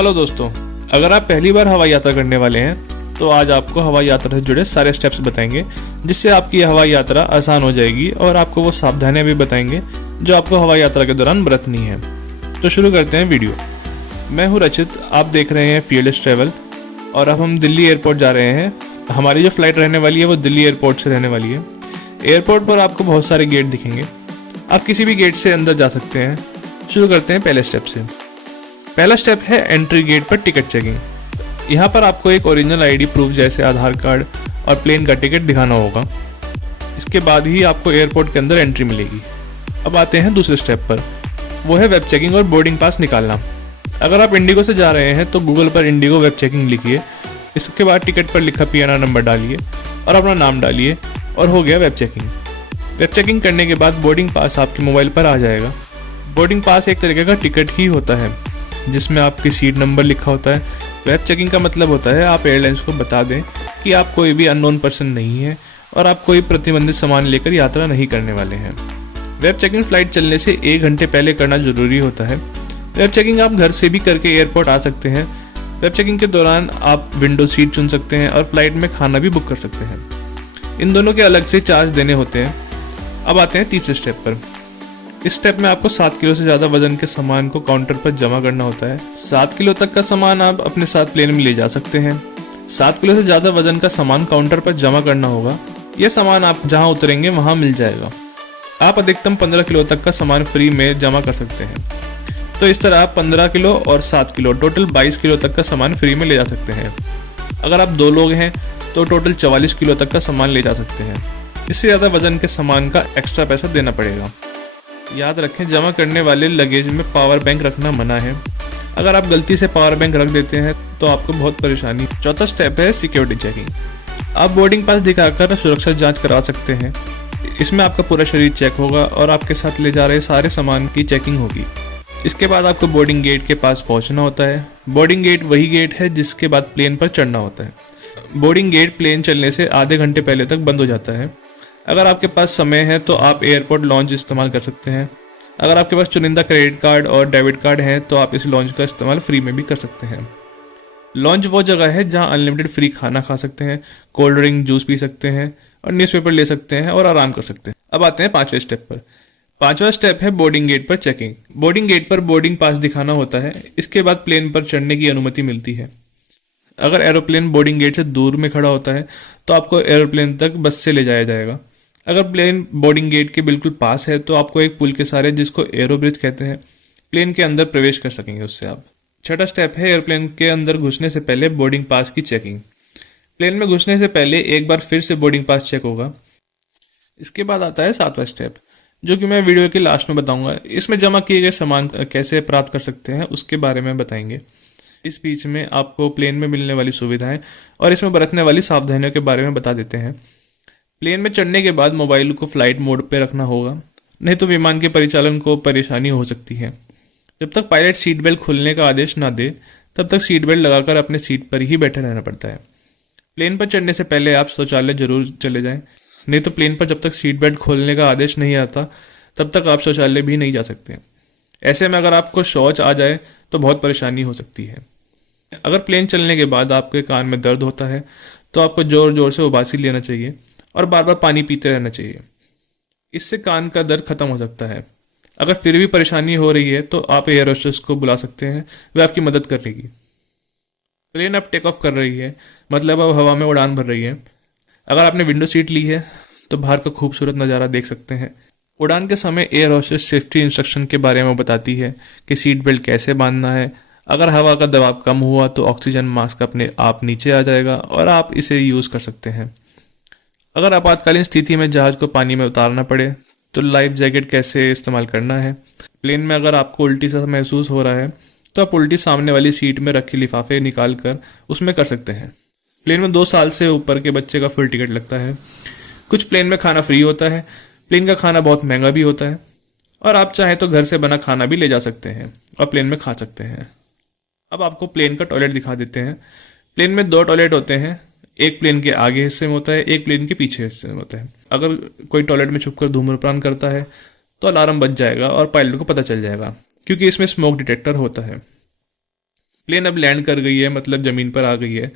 Hello दोस्तों, अगर आप पहली बार हवाई यात्रा करने वाले हैं तो आज आपको हवाई यात्रा से जुड़े सारे स्टेप्स बताएंगे जिससे आपकी हवाई यात्रा आसान हो जाएगी और आपको वो सावधानियां भी बताएंगे जो आपको हवाई यात्रा के दौरान बरतनी है। तो शुरू करते हैं वीडियो। मैं हूँ रचित, आप देख रहे हैं फीयरलेस ट्रैवल और अब हम दिल्ली एयरपोर्ट जा रहे हैं। हमारी जो फ्लाइट रहने वाली है वो दिल्ली एयरपोर्ट से रहने वाली है। एयरपोर्ट पर आपको बहुत सारे गेट दिखेंगे, आप किसी भी गेट से अंदर जा सकते हैं। शुरू करते हैं पहले स्टेप से। पहला स्टेप है एंट्री गेट पर टिकट चेकिंग। यहाँ पर आपको एक ओरिजिनल आईडी प्रूफ जैसे आधार कार्ड और प्लेन का टिकट दिखाना होगा। इसके बाद ही आपको एयरपोर्ट के अंदर एंट्री मिलेगी। अब आते हैं दूसरे स्टेप पर, वो है वेब चेकिंग और बोर्डिंग पास निकालना। अगर आप इंडिगो से जा रहे हैं तो गूगल पर इंडिगो वेब चेकिंग लिखिए। इसके बाद टिकट पर लिखा PNR नंबर डालिए और अपना नाम डालिए और हो गया वेब चेकिंग। वेब चेकिंग करने के बाद बोर्डिंग पास आपके मोबाइल पर आ जाएगा। बोर्डिंग पास एक तरीके का टिकट ही होता है जिसमें आपकी सीट नंबर लिखा होता है। वेब चेकिंग का मतलब होता है आप एयरलाइंस को बता दें कि आप कोई भी अननोन पर्सन नहीं है और आप कोई प्रतिबंधित सामान लेकर यात्रा नहीं करने वाले हैं। वेब चेकिंग फ्लाइट चलने से 1 घंटे पहले करना जरूरी होता है। वेब चेकिंग आप घर से भी करके एयरपोर्ट आ सकते हैं। वेब चेकिंग के दौरान आप विंडो सीट चुन सकते हैं और फ्लाइट में खाना भी बुक कर सकते हैं। इन दोनों के अलग से चार्ज देने होते हैं। अब आते हैं तीसरे स्टेप पर। इस स्टेप में आपको 7 किलो से ज़्यादा वजन के सामान को काउंटर पर जमा करना होता है। 7 किलो तक का सामान आप अपने साथ प्लेन में ले जा सकते हैं। 7 किलो से ज़्यादा वजन का सामान काउंटर पर जमा करना होगा। यह सामान आप जहां उतरेंगे वहां मिल जाएगा। आप अधिकतम 15 किलो तक का सामान फ्री में जमा कर सकते हैं। तो इस तरह आप 15 किलो और 7 किलो टोटल 22 किलो तक का सामान फ्री में ले जा सकते हैं। अगर आप 2 लोग हैं तो टोटल 44 किलो तक का सामान ले जा सकते हैं। इससे ज़्यादा वजन के सामान का एक्स्ट्रा पैसा देना पड़ेगा। याद रखें, जमा करने वाले लगेज में पावर बैंक रखना मना है। अगर आप गलती से पावर बैंक रख देते हैं तो आपको बहुत परेशानी। चौथा स्टेप है सिक्योरिटी चेकिंग। आप बोर्डिंग पास दिखाकर सुरक्षा जांच करा सकते हैं। इसमें आपका पूरा शरीर चेक होगा और आपके साथ ले जा रहे सारे सामान की चेकिंग होगी। इसके बाद आपको बोर्डिंग गेट के पास पहुंचना होता है। बोर्डिंग गेट वही गेट है जिसके बाद प्लेन पर चढ़ना होता है। बोर्डिंग गेट प्लेन चलने से आधे घंटे पहले तक बंद हो जाता है। अगर आपके पास समय है तो आप एयरपोर्ट लॉन्च इस्तेमाल कर सकते हैं। अगर आपके पास चुनिंदा क्रेडिट कार्ड और डेबिट कार्ड है तो आप इस लॉन्च का इस्तेमाल फ्री में भी कर सकते हैं। लॉन्च वो जगह है जहां अनलिमिटेड फ्री खाना खा सकते हैं, कोल्ड ड्रिंक जूस पी सकते हैं और न्यूज़पेपर ले सकते हैं और आराम कर सकते हैं। अब आते हैं 5वें स्टेप पर। 5वां स्टेप है बोर्डिंग गेट पर चेकिंग। बोर्डिंग गेट पर बोर्डिंग पास दिखाना होता है। इसके बाद प्लेन पर चढ़ने की अनुमति मिलती है। अगर एरोप्लेन बोर्डिंग गेट से दूर में खड़ा होता है तो आपको एरोप्लेन तक बस से ले जाया जाएगा। अगर प्लेन बोर्डिंग गेट के बिल्कुल पास है तो आपको एक पुल के सहारे, जिसको एरो ब्रिज कहते हैं, प्लेन के अंदर प्रवेश कर सकेंगे उससे आप। 6वां स्टेप है एयरप्लेन के अंदर घुसने से पहले बोर्डिंग पास की चेकिंग। प्लेन में घुसने से पहले एक बार फिर से बोर्डिंग पास चेक होगा। इसके बाद आता है 7वां स्टेप, जो कि मैं वीडियो के लास्ट में बताऊंगा। इसमें जमा किए गए सामान कैसे प्राप्त कर सकते हैं उसके बारे में बताएंगे। इस बीच में आपको प्लेन में मिलने वाली सुविधाएं और इसमें बरतने वाली सावधानियों के बारे में बता देते हैं। प्लेन में चढ़ने के बाद मोबाइल को फ्लाइट मोड पे रखना होगा, नहीं तो विमान के परिचालन को परेशानी हो सकती है। जब तक पायलट सीट बेल्ट खोलने का आदेश ना दे तब तक सीट बेल्ट लगाकर अपने सीट पर ही बैठे रहना पड़ता है। प्लेन पर चढ़ने से पहले आप शौचालय जरूर चले जाएं, नहीं तो प्लेन पर जब तक सीट बेल्ट खोलने का आदेश नहीं आता तब तक आप शौचालय भी नहीं जा सकते। ऐसे में अगर आपको शौच आ जाए तो बहुत परेशानी हो सकती है। अगर प्लेन चलने के बाद आपके कान में दर्द होता है तो आपको जोर जोर से उबासी लेना चाहिए और बार बार पानी पीते रहना चाहिए। इससे कान का दर्द खत्म हो सकता है। अगर फिर भी परेशानी हो रही है तो आप एयर होस्टेस को बुला सकते हैं, वे आपकी मदद करेगी। प्लेन अब टेक ऑफ कर रही है, मतलब अब हवा में उड़ान भर रही है। अगर आपने विंडो सीट ली है तो बाहर का खूबसूरत नज़ारा देख सकते हैं। उड़ान के समय एयर होस्टेस सेफ्टी इंस्ट्रक्शन के बारे में बताती है कि सीट बेल्ट कैसे बांधना है। अगर हवा का दबाव कम हुआ तो ऑक्सीजन मास्क अपने आप नीचे आ जाएगा और आप इसे यूज़ कर सकते हैं। अगर आपातकालीन स्थिति में जहाज को पानी में उतारना पड़े तो लाइफ जैकेट कैसे इस्तेमाल करना है। प्लेन में अगर आपको उल्टी सा महसूस हो रहा है तो आप उल्टी सामने वाली सीट में रखे लिफाफे निकाल कर उसमें कर सकते हैं। प्लेन में 2 साल से ऊपर के बच्चे का फुल टिकट लगता है। कुछ प्लेन में खाना फ्री होता है। प्लेन का खाना बहुत महंगा भी होता है और आप चाहें तो घर से बना खाना भी ले जा सकते हैं और प्लेन में खा सकते हैं। अब आपको प्लेन का टॉयलेट दिखा देते हैं। प्लेन में 2 टॉयलेट होते हैं, एक प्लेन के आगे हिस्से में होता है, एक प्लेन के पीछे हिस्से में होता है। अगर कोई टॉयलेट में छुपकर धूम्रपान करता है तो अलार्म बज जाएगा और पायलट को पता चल जाएगा, क्योंकि इसमें स्मोक डिटेक्टर होता है। प्लेन अब लैंड कर गई है, मतलब ज़मीन पर आ गई है।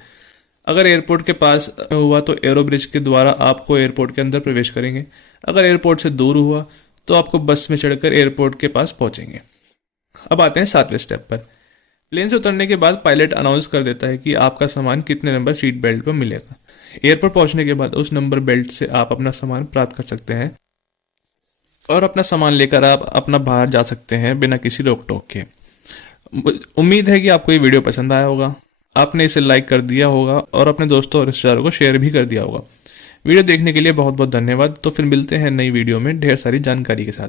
अगर एयरपोर्ट के पास हुआ तो एरो ब्रिज के द्वारा आपको एयरपोर्ट के अंदर प्रवेश करेंगे। अगर एयरपोर्ट से दूर हुआ तो आपको बस में चढ़कर एयरपोर्ट के पास पहुंचेंगे। अब आते हैं 7वें स्टेप पर। प्लेन से उतरने के बाद पायलट अनाउंस कर देता है कि आपका सामान कितने नंबर सीट बेल्ट पर मिलेगा। एयरपोर्ट पहुंचने के बाद उस नंबर बेल्ट से आप अपना सामान प्राप्त कर सकते हैं और अपना सामान लेकर आप अपना बाहर जा सकते हैं बिना किसी रोक टोक के। उम्मीद है कि आपको ये वीडियो पसंद आया होगा, आपने इसे लाइक कर दिया होगा और अपने दोस्तों और रिश्तेदारों को शेयर भी कर दिया होगा। वीडियो देखने के लिए बहुत बहुत धन्यवाद। तो फिर मिलते हैं नई वीडियो में ढेर सारी जानकारी के साथ।